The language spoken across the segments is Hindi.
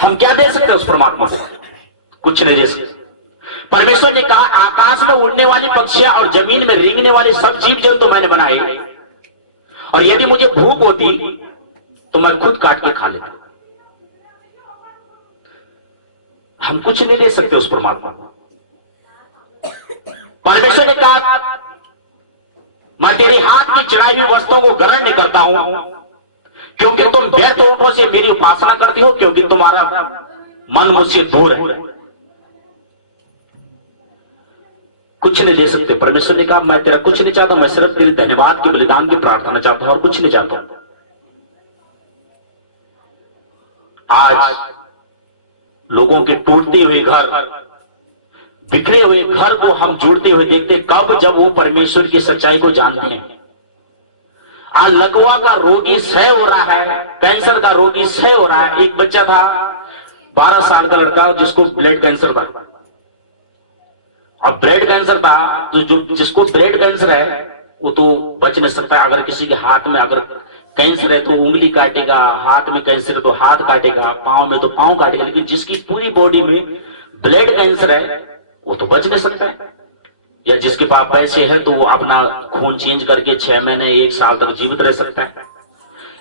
हम क्या दे सकते हैं उस परमात्मा को? कुछ नहीं दे सकते। परमेश्वर ने कहा आकाश में उड़ने वाली पक्षियां और जमीन में रेंगने वाले सब जीव जंतु मैंने बनाए, और यदि मुझे भूख होती तो मैं खुद काट के खा लेता। हम कुछ नहीं दे सकते उस परमात्मा को। परमेश्वर ने कहा मैं तेरे हाथ की चिराई हुई वस्तुओं को ग्रहण नहीं करता हूं, क्योंकि तुम व्यर्थ ओठों से मेरी उपासना करती हो, क्योंकि तुम्हारा मन मुझसे दूर है। कुछ नहीं दे सकते। परमेश्वर ने कहा मैं तेरा कुछ नहीं चाहता, मैं सिर्फ तेरे धन्यवाद के बलिदान की प्रार्थना चाहता हूं और कुछ नहीं चाहता हूं। आज लोगों के टूटते हुए घर, बिखरे हुए घर को हम जुड़ते हुए देखते, कब? जब वो परमेश्वर की सच्चाई को जानते हैं। आज लकवा का रोगी सह हो रहा है, कैंसर का रोगी सह हो रहा है। एक बच्चा था 12 साल का लड़का जिसको ब्लड कैंसर था, और ब्लड कैंसर था तो जिसको ब्लड कैंसर है वो तो बच नहीं सकता। अगर किसी के हाथ में अगर कैंसर है तो उंगली काटेगा, हाथ में कैंसर है तो हाथ काटेगा, पांव में तो पांव काटेगा, लेकिन जिसकी पूरी बॉडी में ब्लड कैंसर है वो तो बच नहीं सकता है। या जिसके पास पैसे हैं तो वो अपना खून चेंज करके 6 महीने 1 साल तक जीवित रह सकता है।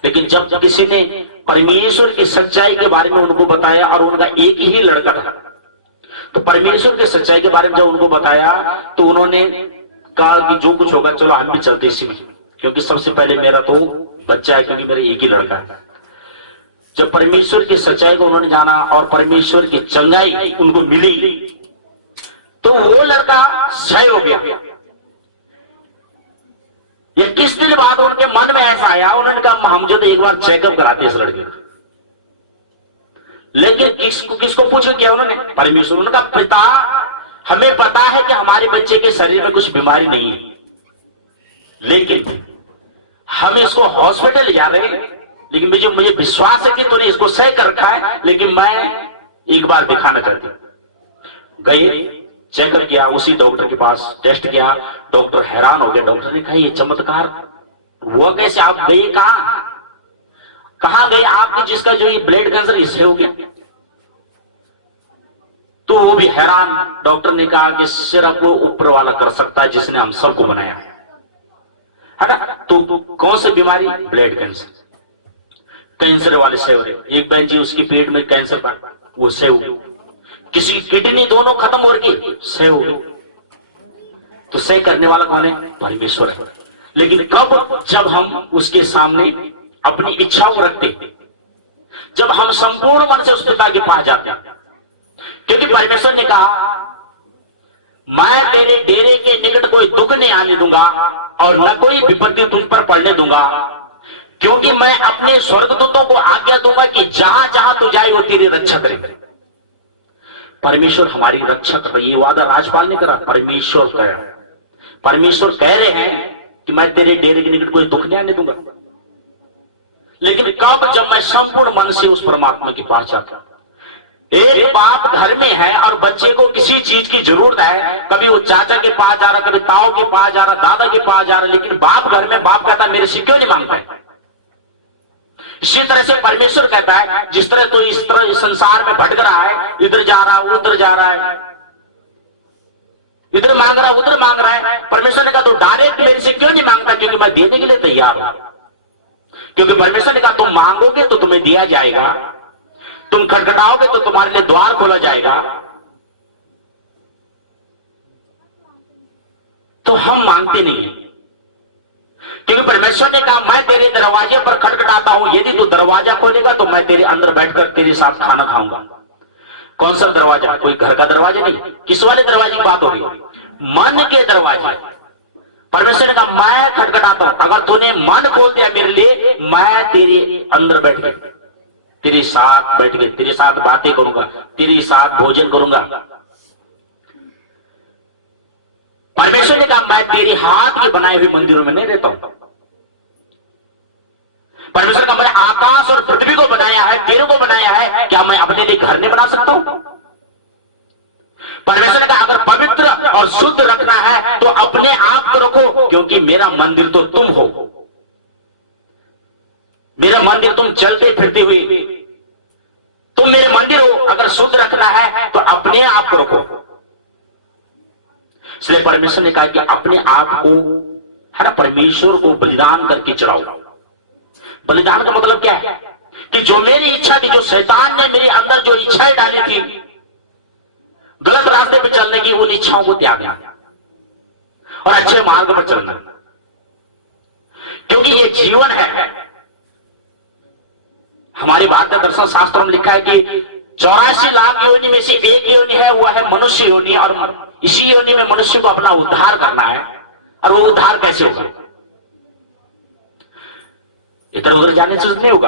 लेकिन जब किसी ने परमेश्वर की सच्चाई के बारे में उनको बताया, और उनका एक ही लड़का था, तो परमेश्वर की सच्चाई के बारे में जब उनको बताया तो उन्होंने कहा कि जो कुछ होगा चलो हम भी चलते इसी में, क्योंकि सबसे पहले मेरा तो बच्चा है, क्योंकि मेरा एक ही लड़का है। जब परमेश्वर की सच्चाई को उन्होंने जाना और परमेश्वर की चंगाई उनको मिली तो वो लड़का सही हो गया। ये किस दिन बाद उनके मन में ऐसा आया, उन्होंने कहा हम जो तो एक बार चेकअप कराते इस लड़के का। लेकिन किसको पूछ किया उन्होंने? परमेश्वर। उनका पिता हमें पता है कि हमारे बच्चे के शरीर में कुछ बीमारी नहीं है, लेकिन हम इसको हॉस्पिटल ले जा रहे हैं, लेकिन मुझे विश्वास है कि तूने इसको सही कर रखा है, लेकिन मैं एक बार दिखाना चाहती हूं। गए, चेकअप किया उसी डॉक्टर के पास, टेस्ट किया, डॉक्टर हैरान हो गया। डॉक्टर ने कहा ये चमत्कार हुआ कैसे? आप गए कहां गए आपके जिसका जो ये ब्लड कैंसर इससे हो गया? तो वो भी हैरान। डॉक्टर ने कहा कि सिर्फ वो ऊपर वाला कर सकता है जिसने हम सबको बनाया है ना। तो कौन सी बीमारी? Blood cancer. कैंसर वाले सही हो रहे। एक बहन जी उसकी पेट में कैंसर था, वो सही हो गई। किसी की किडनी दोनों खत्म हो रही, सही हो गई। तो सही करने वाला कौन है? परमेश्वर है। लेकिन कब? जब हम उसके सामने अपनी इच्छाओं को रखते, जब हम संपूर्ण मन से उस पिता के पास जाते हैं। क्योंकि परमेश्वर ने कहा मैं तेरे डेरे के निकट कोई दुख नहीं आने दूंगा और न कोई विपत्ति तुझ पर पड़ने दूंगा, क्योंकि मैं अपने स्वर्गदूतों को आज्ञा दूंगा कि जहां जहां तू जाए वो तेरी रक्षा करेंगे। परमेश्वर हमारी रक्षा कर रही है। ये वादा राजपाल ने करा, परमेश्वर कह। परमेश्वर कह रहे हैं कि मैं तेरे डेरे के निकट कोई दुख नहीं आने दूंगा। लेकिन कब? जब मैं संपूर्ण मन से उस परमात्मा के पास जाता हूं। एक बाप घर में है और बच्चे को किसी चीज की जरूरत है, कभी वो चाचा के पास जा रहा, कभी ताऊ के पास जा रहा, दादा के पास जा रहा, लेकिन बाप घर में, बाप कहता मेरे से क्यों नहीं मांगता है? इसी तरह से परमेश्वर कहता है जिस तरह तो इस तरह इस संसार में भटक रहा है, इधर जा रहा है उधर जा रहा है, इधर मांग रहा है उधर मांग रहा है, परमेश्वर ने कहा तो डायरेक्ट मेरे से क्यों नहीं मांगता? क्योंकि मैं देने के लिए तैयार हूं। क्योंकि परमेश्वर ने कहा तुम मांगोगे तो तुम्हें दिया जाएगा, तुम खटखटाओगे तो तुम्हारे लिए द्वार खोला जाएगा। तो हम मांगते नहीं, क्योंकि परमेश्वर ने कहा मैं तेरे दरवाजे पर खटखटाता हूं, यदि तू दरवाजा खोलेगा तो मैं तेरे अंदर बैठकर तेरे साथ खाना खाऊंगा। कौन सा दरवाजा? कोई घर का दरवाजा नहीं। किस वाले दरवाजे की बात हो रही? मन के दरवाजे। परमेश्वर ने कहा मैं खटखटाता हूं, अगर तूने मन खोल दिया मेरे लिए, मैं तेरे अंदर बैठ के तेरे साथ बैठ के तेरे साथ बातें करूंगा, तेरे साथ भोजन करूंगा। परमेश्वर ने कहा मैं तेरे हाथ के बनाए हुए मंदिरों में नहीं रहता हूं। परमेश्वर का मैंने आकाश और पृथ्वी को बनाया है, तेरे को बनाया है, क्या मैं अपने लिए घर नहीं बना सकता हूं? परमेश्वर ने कहा अगर पवित्र और शुद्ध रखना है तो अपने आप को रखो, क्योंकि मेरा मंदिर तो तुम हो। मेरा मंदिर तुम चलते फिरते हुए, तुम मेरे मंदिर शुद्ध रखना है तो अपने आप को रखो। इसलिए परमेश्वर ने कहा कि अपने आप को, है ना, परमेश्वर को बलिदान करके चढ़ाओ। बलिदान का मतलब क्या है कि जो मेरी इच्छा थी, जो शैतान ने मेरे अंदर जो इच्छाएं डाली थी गलत रास्ते पे चलने की, उन इच्छाओं को त्यागना और अच्छे मार्ग पर चलना, क्योंकि ये जीवन है। हमारी भारतीय दर्शन शास्त्रों में लिखा है कि 84 लाख योनि में से एक योनि है, वह है मनुष्य योनि, और इसी योनि में मनुष्य को अपना उद्धार करना है। और वो उद्धार कैसे होगा? इधर उधर जाने से नहीं होगा,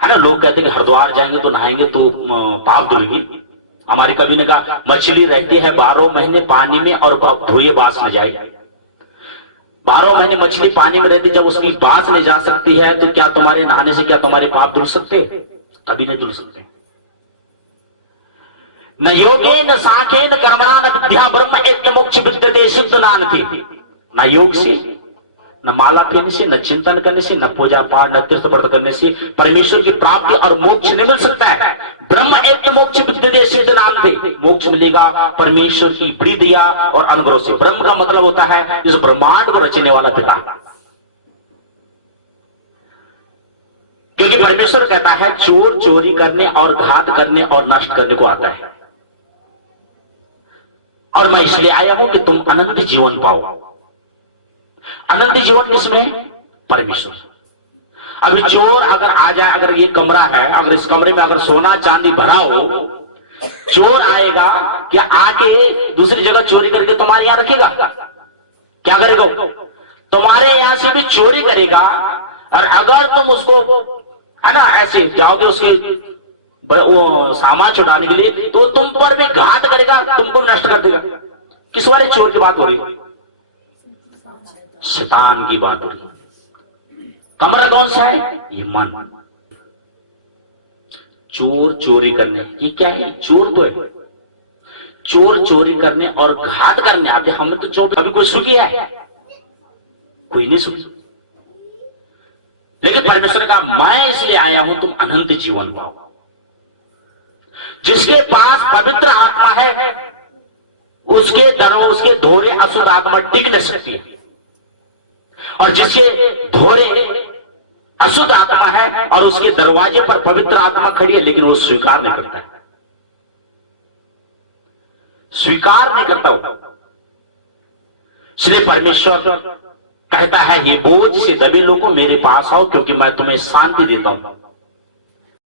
है ना। लोग कहते हैं कि हरिद्वार जाएंगे तो नहाएंगे तो पाप धुलेगी। हमारे कवि ने कहा, मछली रहती है 12 महीने पानी में और धोए बास न जाए। 12 महीने मछली पानी में रहती, जब उसकी बास नहीं जा सकती है तो क्या तुम्हारे नहाने से क्या तुम्हारे पाप धुल सकते? कभी नहीं धुल सकते। न योगे न साखे न कर्मणा न विद्या ब्रह्म एक मोक्ष विद्यते शुद्ध नान थी। न योग से, न माला पहनने से, न चिंतन करने से, न पूजा पाठ, न तीर्थ व्रत करने से परमेश्वर की प्राप्ति और मोक्ष नहीं मिल सकता है। ब्रह्म एक मोक्ष विद्यते सिद्ध नाम थे। मोक्ष मिलेगा परमेश्वर की बड़ी दया और अनुग्रह से। ब्रह्म का मतलब होता है इस ब्रह्मांड को रचने वाला पिता, क्योंकि परमेश्वर कहता है चोर चोरी करने और घात करने और नष्ट करने को आता है, और मैं इसलिए आया हूं कि तुम अनंत जीवन पाओ। अनंत जीवन किसमें? परमेश्वर। अभी चोर अगर आ जाए, अगर ये कमरा है, अगर इस कमरे में अगर सोना चांदी भरा हो, चोर आएगा क्या आके दूसरी जगह चोरी करके तुम्हारे यहां रखेगा? क्या करेगा? तुम्हारे यहां से भी चोरी करेगा। और अगर तुम उसको, है ना, ऐसे जाओगे उसके वो सामान छुड़ाने के लिए, तो तुम पर भी घात करेगा, तुमको नष्ट कर देगा। किस वाले चोर की बात हो रही? शैतान की बात हो रही। कमरा कौन सा है? ये मन। चोर चोरी करने, ये क्या है? चोर तो है। चोर चोरी करने और घात करने आते। हमें तो चोर, अभी कोई सुखी है? कोई नहीं सुखी। लेकिन परमेश्वर का मैं इसलिए आया हूं तुम अनंत जीवन पाओ। जिसके पास पवित्र आत्मा है उसके दरों, उसके धोरे असुर आत्मा टिक नहीं सकती है, और जिसके धोरे अशुद्ध आत्मा है और उसके दरवाजे पर पवित्र आत्मा खड़ी है, लेकिन वो स्वीकार नहीं करता है, स्वीकार नहीं करता वो। इसलिए परमेश्वर कहता है ये बोझ से दबे लोगों मेरे पास आओ, क्योंकि मैं तुम्हें शांति देता हूं।